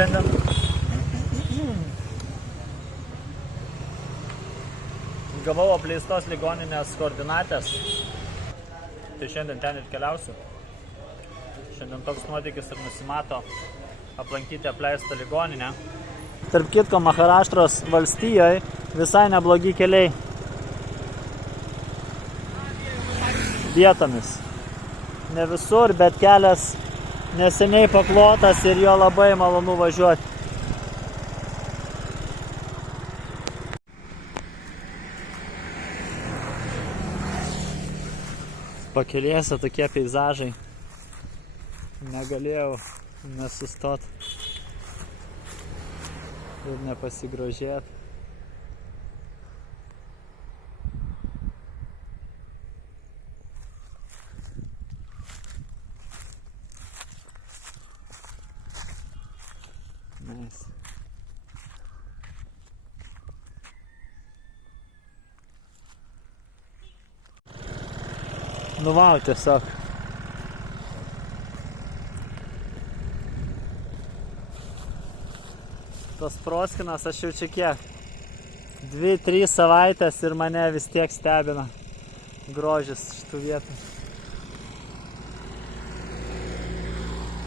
Šiandien gavau apleistos ligoninės koordinatės, tai šiandien ten ir keliausiu. Šiandien toks nuotykis ir nusimato aplankyti apleistą ligoninę. Tarp kitko, Maharaštros valstijoje visai neblogi keliai vietomis. Ne visur, bet kelias neseniai paklotas ir jo labai malonu važiuoti. Pakelėse tokie peizažai. Negalėjau nesustot ir nepasigrožėti. Nice. Nu vau, tiesiog. Tos proskinas aš jau čia kiek 2-3 savaitės ir mane vis tiek stebina grožis šitų vietų.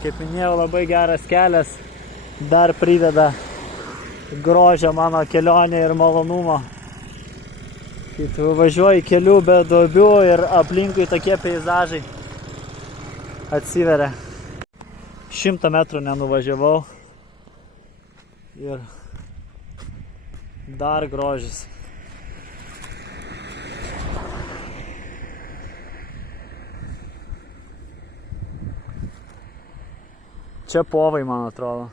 Kaip minėjau, labai geras kelias dar prideda grožio mano kelionė ir malonumo. Kai tu važiuoji kelių be duobių ir aplinkui tokie peizažai atsiveria. 100 metrų nenuvažiavau ir dar grožis. Čia povai, man atrodo.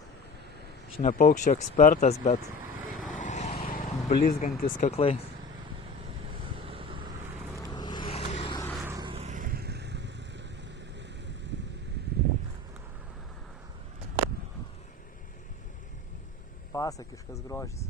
Aš ne paukščių ekspertas, bet blizgantis kaklai. Pasakiškas grožis.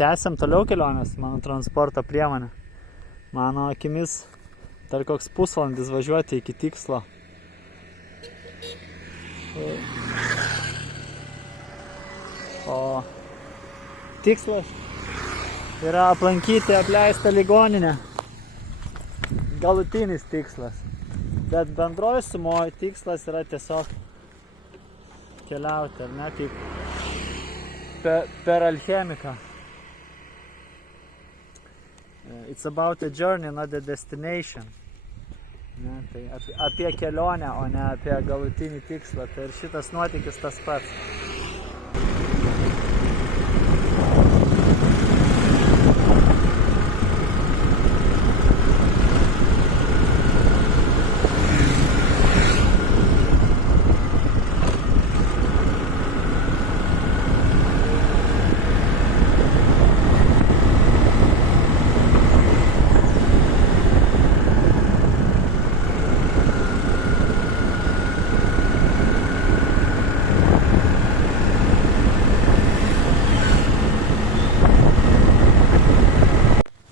Tęsiam toliau kelionės, mano transporto priemonė. Mano akimis dar koks pusvalandis važiuoti iki tikslo. O tikslas yra aplankyti apleistą ligoninę. Galutinis tikslas. Bet bendroji sumoji tikslas yra tiesiog keliauti, ar ne, kaip per alchemiką. It's about a journey, not a destination. Ne, tai apie kelionę, o ne apie galutinį tikslą. Tai ir šitas nuotykis tas pats.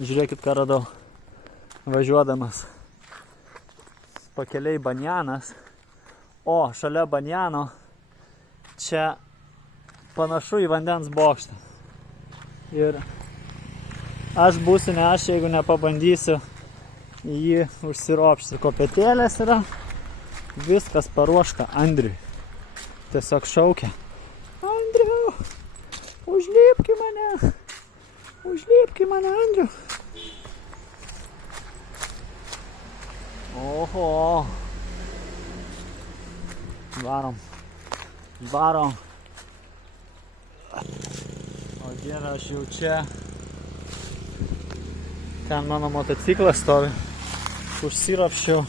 Žiūrėkit, ką radau važiuodamas. Pakeliai banjanas, o šalia banjano čia panašu į vandens bokštą. Ir aš būsiu ne aš, jeigu nepabandysiu jį užsiropšti. Kopėtėlės yra, viskas paruošta Andriui. Tiesiog šaukia: Andriau, užlipk į mane! Užlipk į mane, Andriu! Oho! Varom. Varom. O dieve, aš jau čia. Ten mano motociklas stovi. Užsiropščiau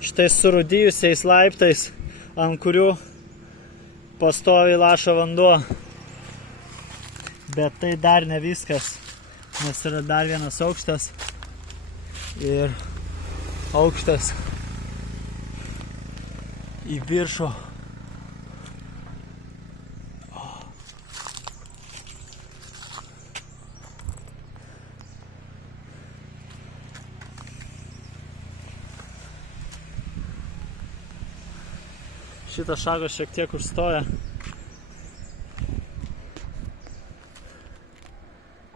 šitais surūdijusiais laiptais, ant kurių pastoviai laša vanduo. Bet tai dar ne viskas, nes yra dar vienas aukštas ir aukštas į viršų Šitas šagas šiek tiek užstoja.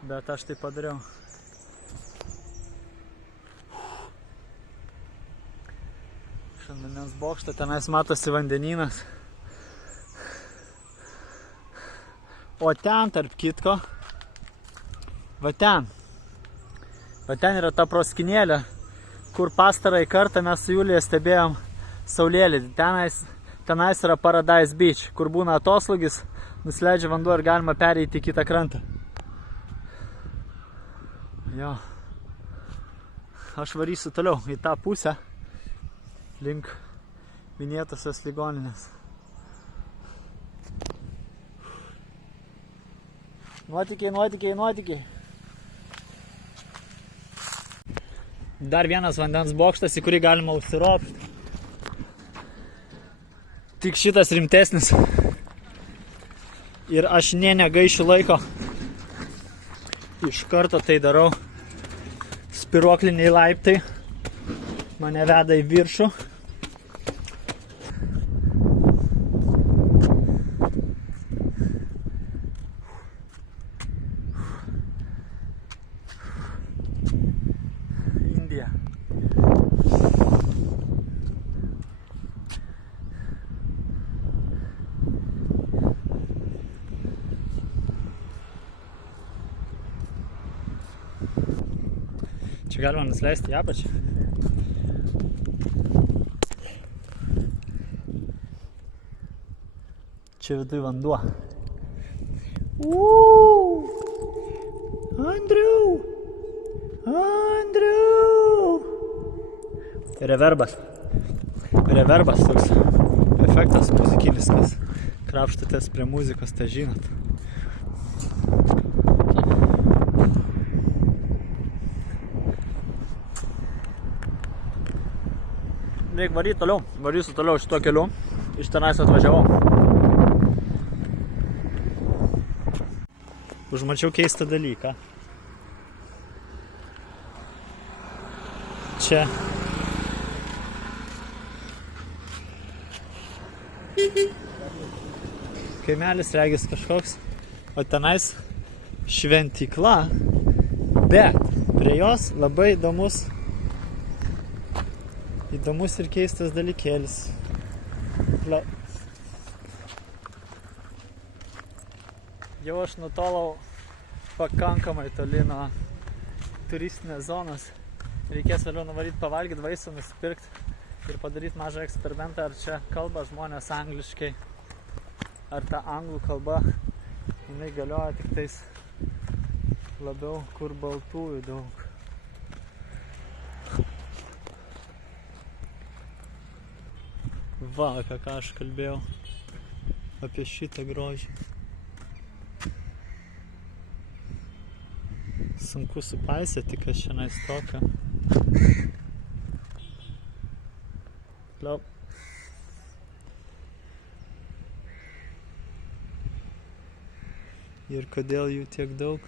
Bet aš tai padariau. Šiandienos bokštą, tenais matosi vandenynas. O ten, tarp kitko, va ten yra ta proskinėlė, kur pastarąjį kartą mes su Julija stebėjom saulėlydį. Tenais yra Paradise Beach, kur būna atoslūgis, nusileidžia vanduo ir galima pereiti į kitą krantą. Jo. Aš varysiu toliau į tą pusę, link minėtosios ligoninės. Nuotykiai. Dar vienas vandens bokštas, į kurį galima užsiropšti. Tik šitas rimtesnis. Ir aš negaišiu laiko. Iš karto tai darau. Spiruokliniai laiptai mane veda į viršų. Indija. Čia galima nusileisti į apačią. Čia viduj vanduo. Andriau! Reverbas toks efektas muzikinis, kas krapštatės prie muzikos, tai žinot. Reik varysiu toliau šituo keliu, iš tenais atvažiavau. Užmačiau keistą dalyką. Čia kaimelis regis kažkoks, o tenais šventykla, bet prie jos labai įdomus ir keistas dalykėlis. Jau aš nutolau pakankamai toli nuo turistinės zonos. Reikės vėliau nuvaryti pavalgyti vaisių, nusipirkti ir padaryti mažą eksperimentą, ar čia kalba žmonės angliškai, ar ta anglų kalba jinai galioja tik tais labiau, kur baltųjų daug. Va, apie ką aš kalbėjau, apie šitą grožį. Sunku supaisėti, kas šiandien tokio. Liau. Ir kodėl jų tiek daug?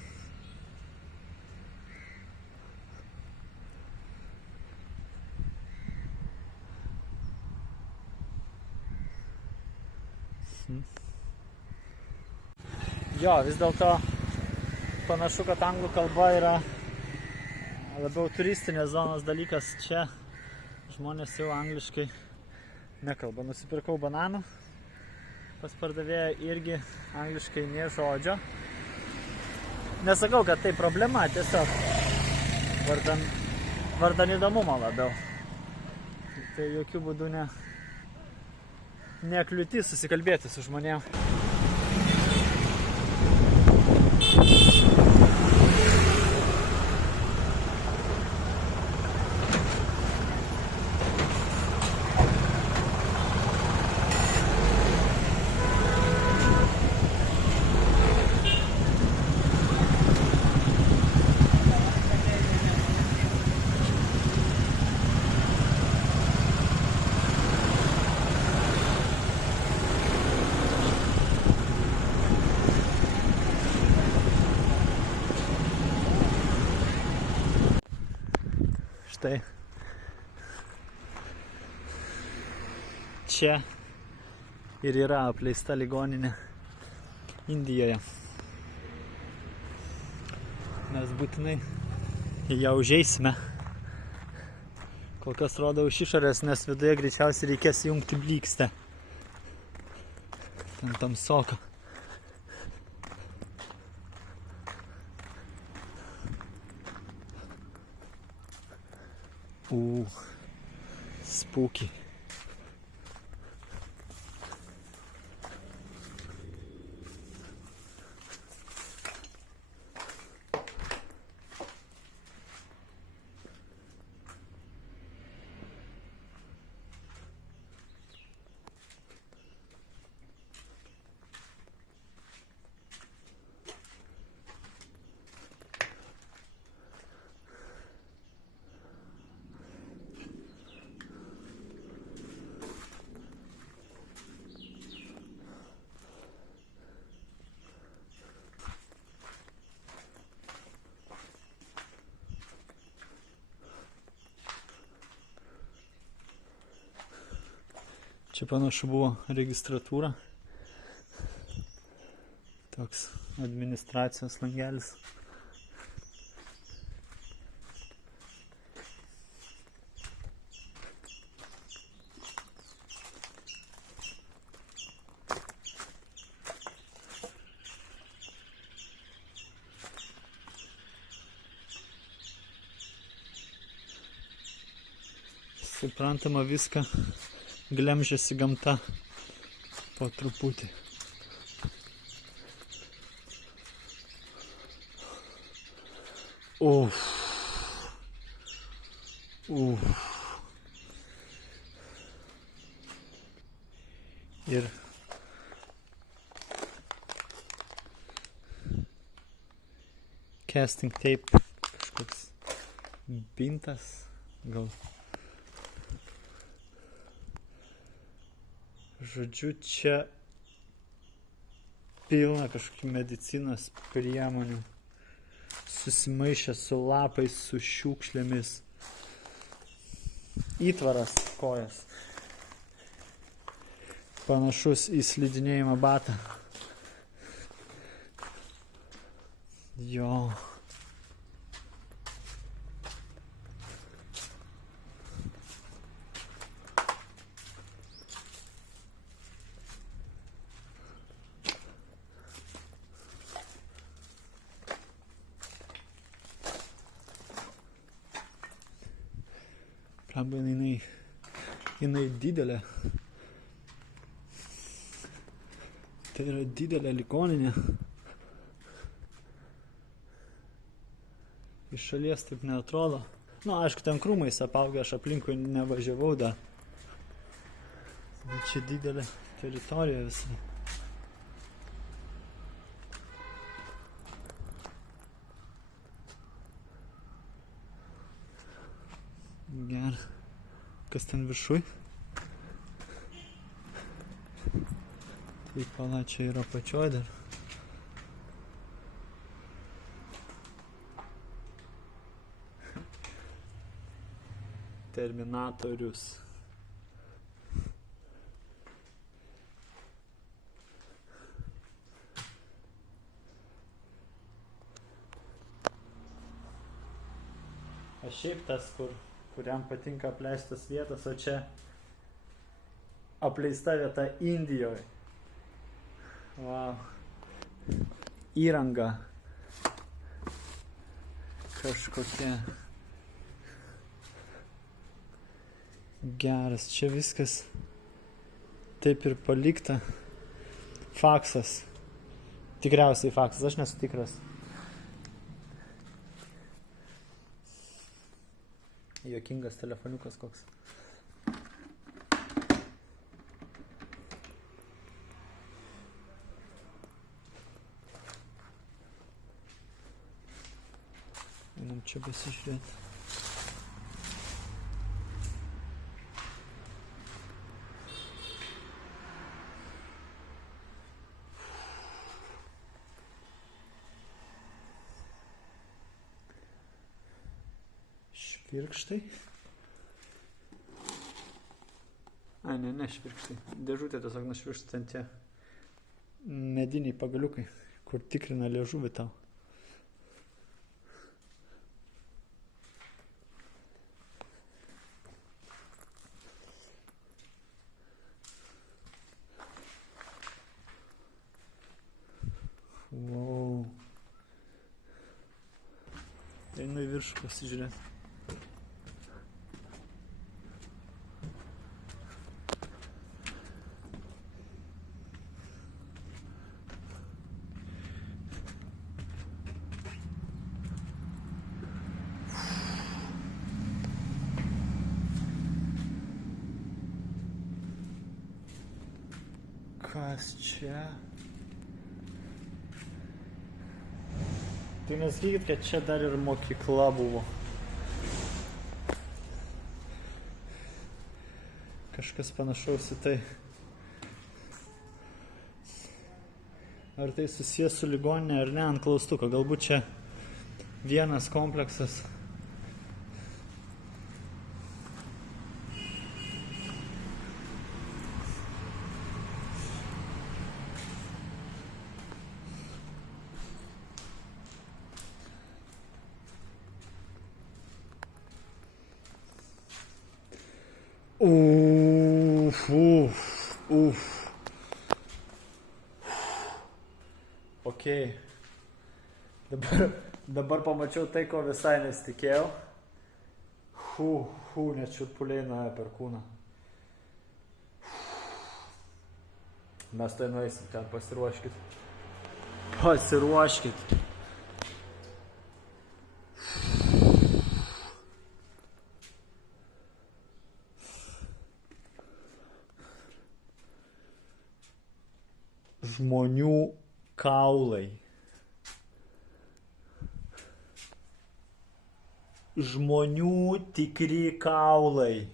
Jo, vis dėlto panašu, kad anglų kalba yra labiau turistinės zonos dalykas. Čia žmonės jau angliškai nekalba. Nusipirkau bananų, pas pardavėją irgi angliškai nė žodžio. Nesakau, kad tai problema, tiesiog vardan įdomumo labiau. Tai jokių būdų ne kliūtis susikalbėti su žmonėm. Štai. Čia ir yra apleista ligoninė Indijoje. Mes būtinai į ją užeisime. Kol kas rodo iš išorės, nes viduje greičiausiai reikės jungti blykstę. Ten tamsoka. Spooky. Čia panašu buvo registratūra. Toks administracijos langelis. Suprantama, viską glemžiasi gamta po truputį. Ir casting tape, kažkoks bintas, gal. Žodžiu, čia pilna kažkokių medicinos priemonių, susimaišę su lapais, su šiukšlėmis. Įtvaras kojas. Panašus į slidinėjimo batą. Jo. Arba jinai didelė. Tai yra didelė ligoninė. Iš šalies taip neatrodo. Aišku, ten krūmais apaugę, aš aplinkui nevažiavau dar. Čia didelė teritorija visai. Gerai. Kas ten viršui? Tai pala, čia yra pačioj dar. Terminatorius. Aš šiaip tas, kuriam patinka apleistas vietas, o čia apleista vieta Indijoje. Wow. Įranga kažkokia. Geras, čia viskas taip ir palikta. Faksas. Tikriausiai faksas, aš nesu tikras. Juokingas telefoniukas koks. Einam čia pasižiūrėti. Švirkštai. Ne, švirkštai. Dėžutė tiesiog nušvirkšta ten tie mediniai pagaliukai, kur tikrina liežuvį tau. Wow. Einu į viršų pasižiūrėti. Kas čia? Tai nesakykit, kad čia dar ir mokykla buvo. Kažkas panašaus į tai. Ar tai susijęs su ligoninė ar ne, ant klaustuko. Galbūt čia vienas kompleksas. Okei. Dabar pamačiau tai, ko visai nesitikėjau. Net šiurpuliai nuėjo per kūną. Mes tai nueisim ten, pasiruoškit. Pasiruoškit. Žmonių kaulai. Žmonių tikri kaulai.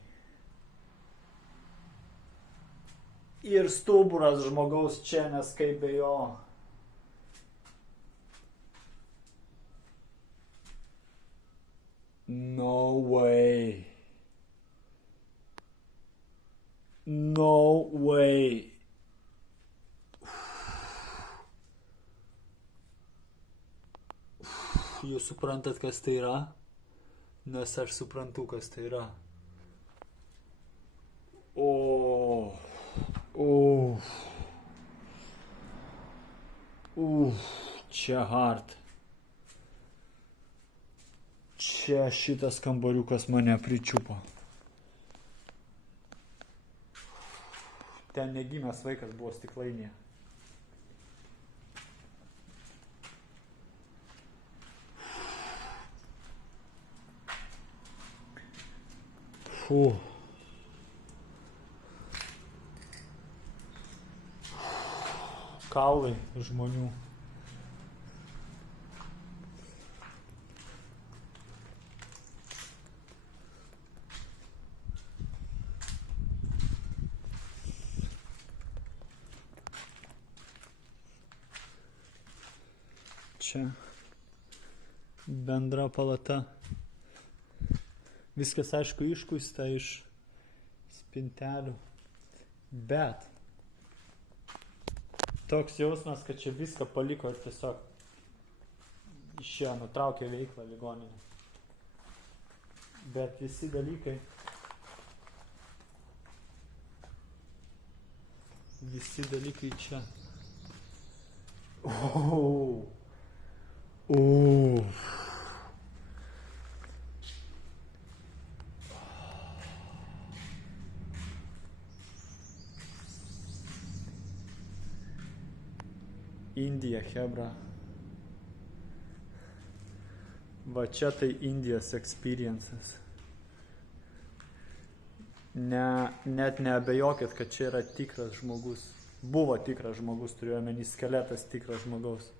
Ir stuburas žmogaus čia, nes kaip be jo. No way. No way. Jūs suprantat, kas tai yra? Nes aš suprantu, kas tai yra. Čia hard. Čia šitas kambariukas mane pričiupo. Ten negimęs vaikas buvo stiklainėje. Kaulai žmonių. Čia bendra palata. Viskas, aišku, iškuista iš spintelių. Bet toks jausmas, kad čia viską paliko ir tiesiog išėjo, nutraukė veiklą ligoninę. Bet visi dalykai čia. Indija, hebra. Va čia tai Indijos experiences. Net neabejokit, kad čia yra tikras žmogus. Buvo tikras žmogus, turiu omeny skeletas tikras žmogaus.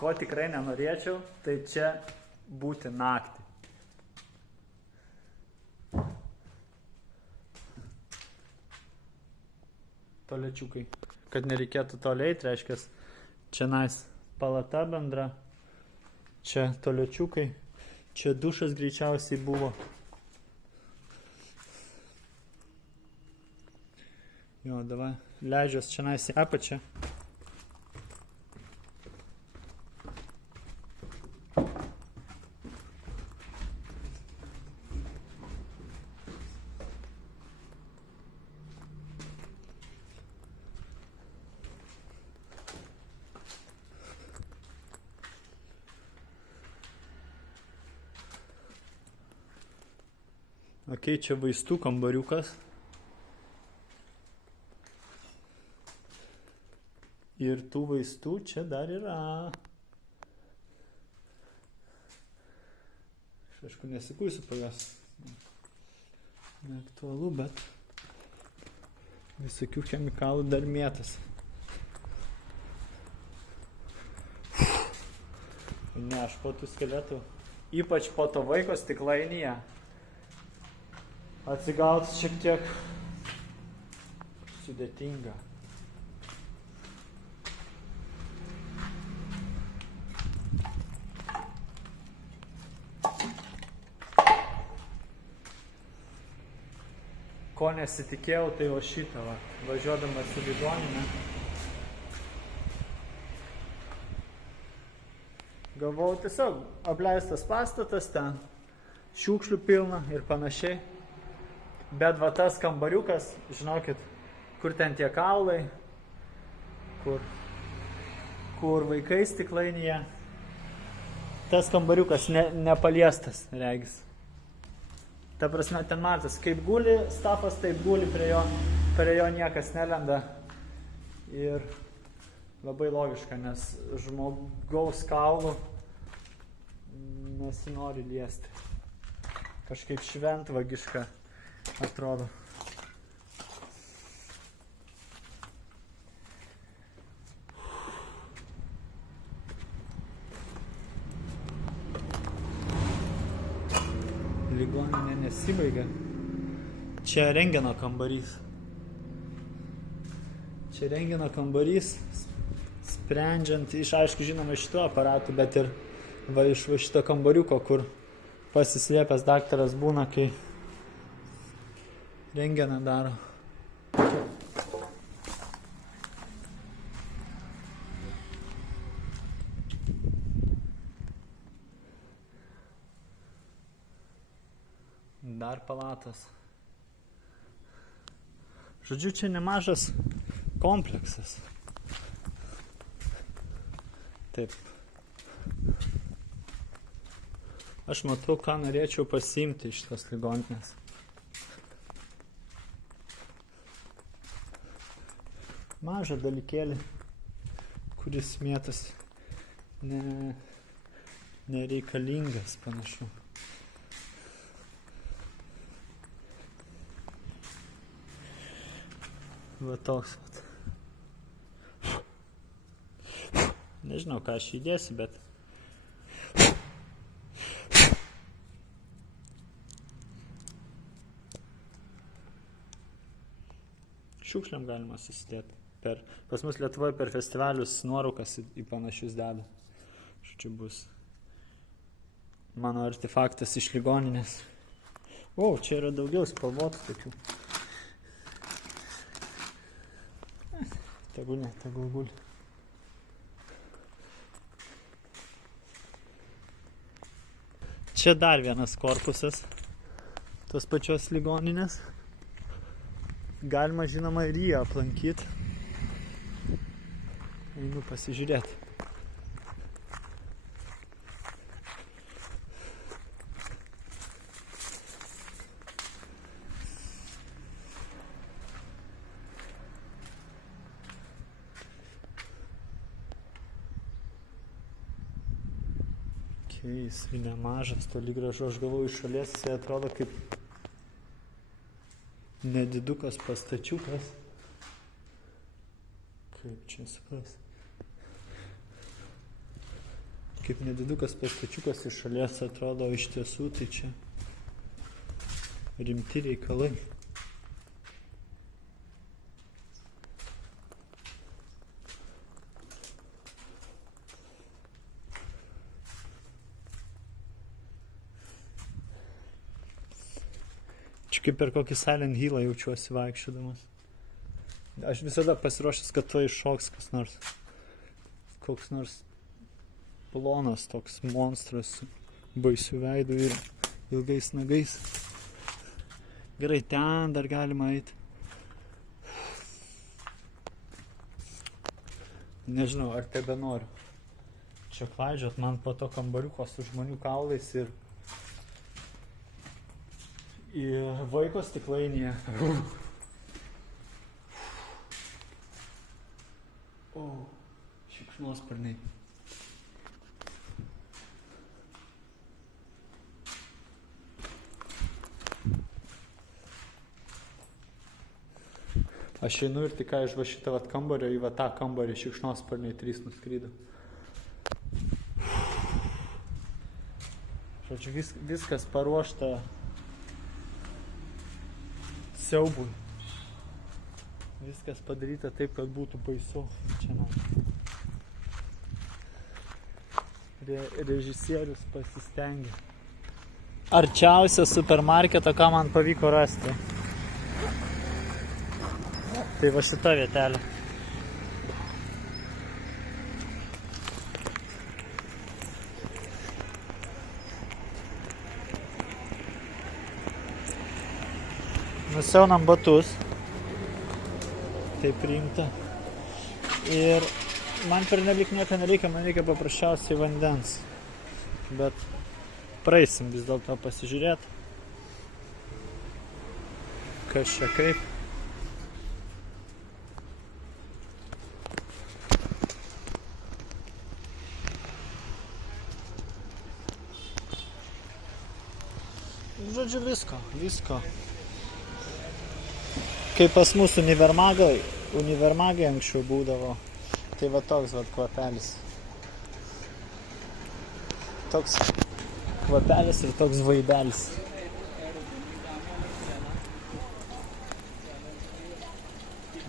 Ko tikrai nenorėčiau, tai čia būti naktį. Tolečiukai. Kad nereikėtų toliai, reiškia, čia nais palata bendra, čia tolečiukai, čia dušas greičiausiai buvo. Jo, davai, leidžiuos čia nais į apačią. Ok, čia vaistų kambariukas. Ir tų vaistų čia dar yra. Aš aišku nesikuisiu po jas. Neaktualu, bet visokių chemikalų dar mėtas. Ne, aš po tų skeletų, ypač po to vaiko stiklainyje, atsigauti šiek tiek sudėtinga. Ko nesitikėjau, tai o šitą va, važiuodamas į ligoninę. Gavau tiesiog apleistas pastatas, ten šiukšlių pilna ir panašiai. Bet va tas kambariukas, žinokit, kur ten tie kaulai, kur vaikai stiklainyje, tas kambariukas nepaliestas, regis. Ta prasme, ten matas, kaip guli stafas, taip guli prie jo niekas nelenda. Ir labai logiška, nes žmogaus kaulų nesinori liesti. Kažkaip šventvagiška atrodo. Ligoninė nesibaigia. Čia rentgeno kambarys. Čia rentgeno kambarys, sprendžiant iš, aišku, žinoma, šito aparatų, bet ir va iš šito kambariuko, kur pasislėpęs daktaras būna, kai rentgeną daro. Dar palatas. Žodžiu, čia nemažas kompleksas. Taip. Aš matau, ką norėčiau pasiimti iš tos ligoninės. Mažą dalykėlį, kuris mėtas nereikalingas panašu. Va toks vat. Nežinau, ką aš įdėsiu, bet šiukšliam galima susidėti. Pas mus Lietuvoje per festivalius nuoraukas į panašius deda. Čia bus mano artefaktas iš ligoninės. O, čia yra daugiau spalvotų tokių. Tegul guli. Čia dar vienas korpusas tos pačios ligoninės. Galima, žinoma, ir jį aplankyti. Einu pasižiūrėti. Jis nemažas, toli gražu, aš galvoju, iš šalies jis atrodo kaip nedidukas pastačiukas. Kaip čia supras? Kaip nedidukas pastačiukas iš šalies atrodo, iš tiesų tai čia rimti reikalai. Kaip per kokį Silent Hillą jaučiuosi vaikščiodamas. Aš visada pasiruošęs, kad to iššoks kas nors. Koks nors plonas toks monstras su baisiu veidu ir ilgais nagais. Gerai, ten dar galima eiti. Nežinau, ar tebe noriu. Čia klaidžiot man po to kambariuko su žmonių kaulais ir vaiko stiklainyje. O, šikšnosparniai. Aš einu ir tik iš va šitą kambario į va tą kambarį šikšnosparniai 3 nuskrydo. Žodžiu, viskas paruošta siaubui. Viskas padaryta taip, kad būtų baisu. Čia režisierius pasistengė. Arčiausia supermarketo, ką man pavyko rasti. Tai va šita vietelė. Nusiaunam batus. Tai priimta. Ir man pernelyg nieko nereikia, man reikia paprasčiausiai vandens. Bet praeisim vis dėlto pasižiūrėti. Kas čia kaip. Žodžiu, visko. Kaip pas mūsų univermagai anksčiau būdavo, tai va toks va kvapelis. Toks kvapelis ir toks vaibelis.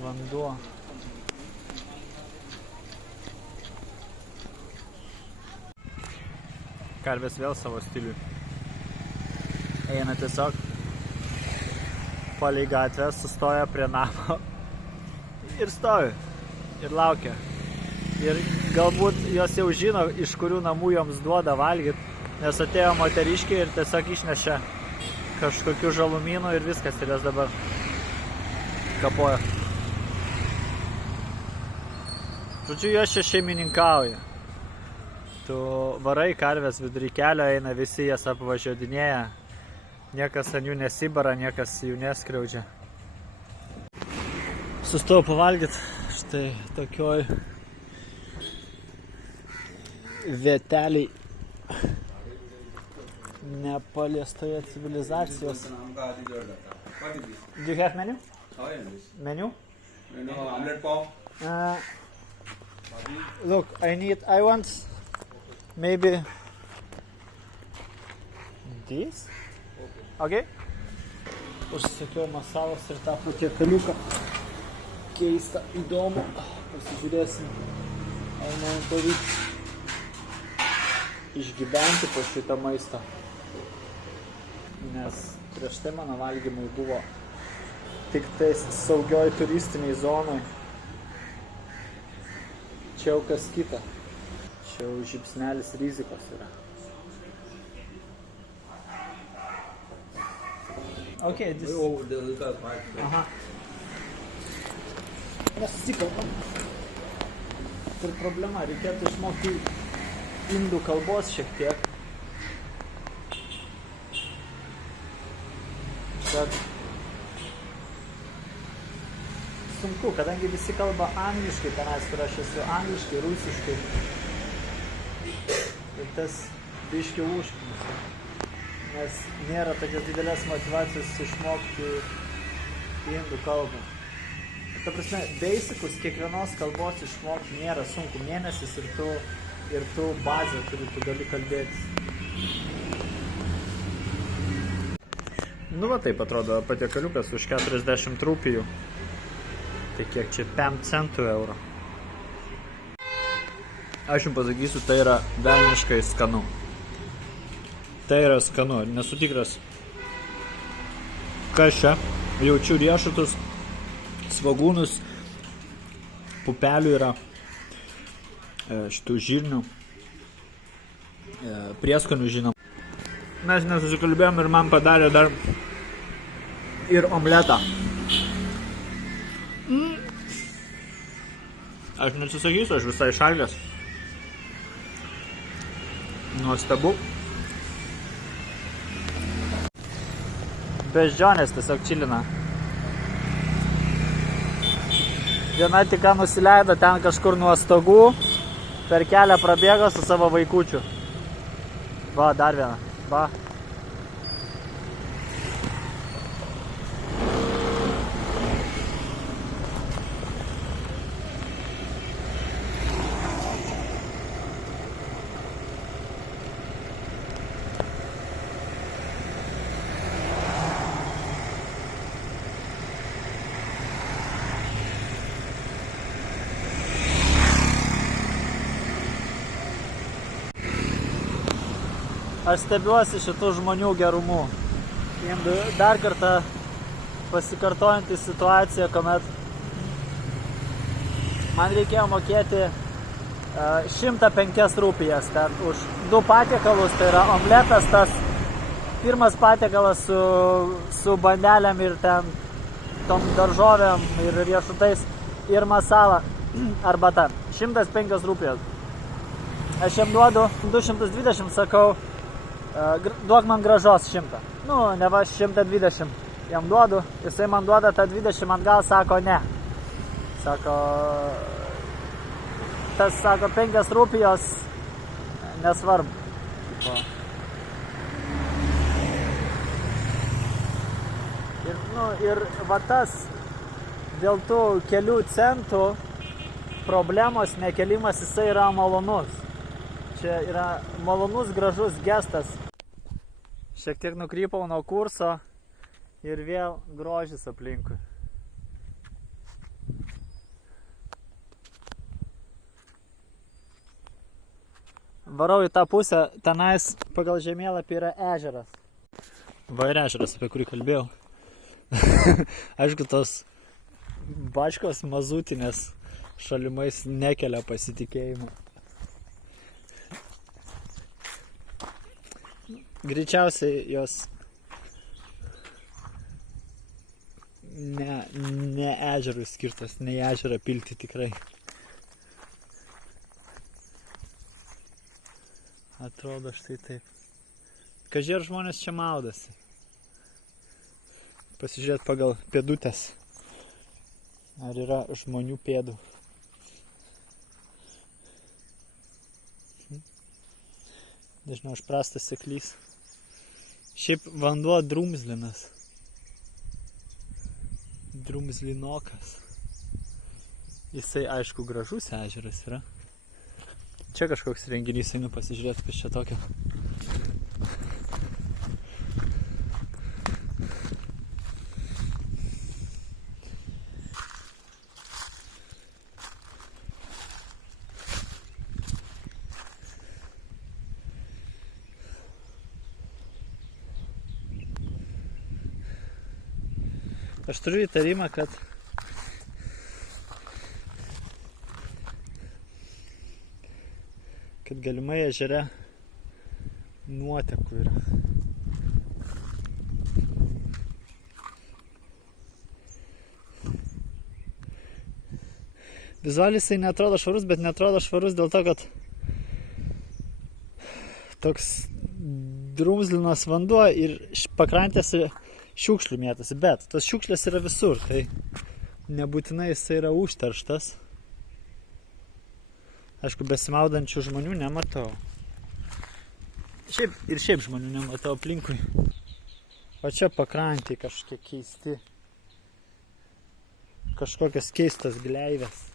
Vanduo. Karvės vėl savo stiliui. Eina tiesiog palei gatvę, sustoja prie namo ir stovi ir laukia. Ir galbūt jos jau žino, iš kurių namų joms duoda valgyti, nes atėjo moteriškė ir tiesiog išnešė kažkokių žalumynų ir viskas, ir jas dabar kapoja. Žodžiu, jos čia šeimininkauja. Tu varai karvės vidury kelio, eina visi jas apvažiodinėja. Niekas ant jų nesibara, niekas jų neskriaudžia. Sustojau pavalgyti štai tokioj vieteliai nepaliestoje civilizacijos. Do you have menu? Menu? Omelette pav. Look, I want maybe this. Okay. Užsisakiau masalos ir tą patiekaliuką. Keista, įdomu. Pasižiūrėsim, ar man pavyks išgyventi po šitą maistą. Nes prieš tai mano valgymai buvo tik tais saugioj turistiniai zonoj. Čia jau kas kita. Čia jau žybsnelis rizikos yra. Okay, this... Aha. Mes susikalbam. Ir problema, reikėtų išmokti indų kalbos šiek tiek. Bet sunku, kadangi visi kalba angliškai tenais, kur aš esu angliškai, rusiškai. Ir tas biški užknisa. Nes nėra tokios didelės motyvacijos išmokti indų kalbą. Ta prasme, basicus kiekvienos kalbos išmokti nėra sunku. Mėnesis ir tu bazę turi, tu gali kalbėtis. Nu va taip atrodo patiekaliukas už 40 rupijų. Tai kiek čia 5 centų euro. Aš jums pasakysiu, tai yra velniškai skanu. Tai yra skanu, nesu tikras, Kas čia? Jaučiu riešutus, svagūnus, pupelių yra, šitų žirnių, prieskonių žinom. Mes nesusikalbėjom ir man padarė dar ir omletą. Aš neatsisakysiu, aš visai šalės. Nuostabu. Beždžionės tiesiog čilina. Viena tik ką nusileido ten kažkur nuo stogų, per kelią prabėgo su savo vaikučiu. Va, dar viena. Va. Aš stebiuosi šitų žmonių gerumu. Dar kartą pasikartojantį situaciją, kuomet man reikėjo mokėti 105 rupijas ten už 2 patiekalus, tai yra omletas, tas pirmas patiekalas su bandelėm ir ten tom daržovėm ir riešutais ir masala arbata. 105 rupijos. Aš jam duodu 220, sakau, duok man gražos 100. Nu, ne va 120 jam duodu, jisai man duoda tą 20 atgal, sako ne. Sako, tas sako 5 rupijos, nesvarbu. Ir va tas dėl tų kelių centų problemos nekelimas, jisai yra malonus. Čia yra malonus, gražus gestas. Šiek tiek nukrypau nuo kurso ir vėl grožis aplinkui. Varau į tą pusę, tenais pagal žemėlapį yra ežeras. Va ir ežeras, apie kurį kalbėjau. Aišku, tos bačkos mazutinės šalimais nekelia pasitikėjimo. Greičiausiai jos ne ežerui skirtos, ne ežerą pilti tikrai. Atrodo štai taip. Kaži ar žmonės čia maudosi. Pasižiūrėt pagal pėdutės. Ar yra žmonių pėdų. Nežinau, aš prastas seklys. Šiaip vanduo drumzlinas. Drumzlinokas. Jisai, aišku, gražus ežeras yra. Čia kažkoks renginys, einu pasižiūrėti, kas čia tokio. Aš turiu įtarimą, kad galimai ežere nuotekų yra. Vizualiai jisai neatrodo švarus, bet neatrodo švarus dėl to, kad toks drumzlinas vanduo ir pakrantėse šiukšlių mėtosi, bet tos šiukšlės yra visur, tai nebūtinai jisai yra užterštas. Aišku, besimaudančių žmonių nematau. Šiaip žmonių nematau aplinkui. O čia pakrantė kažkokie keisti. Kažkokios keistos gleivės.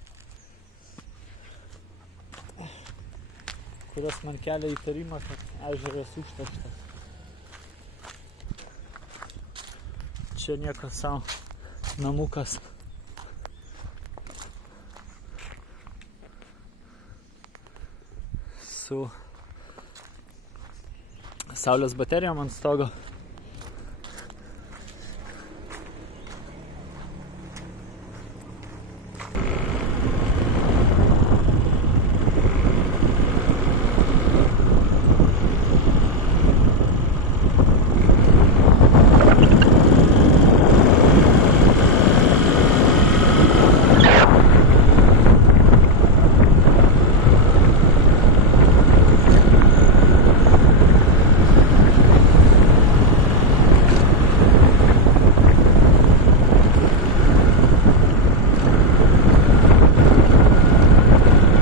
Kurios man kelia įtarimą, kad ežeras užterštas. Čia nieko savo namukas. Su saulės baterijom ant stogo.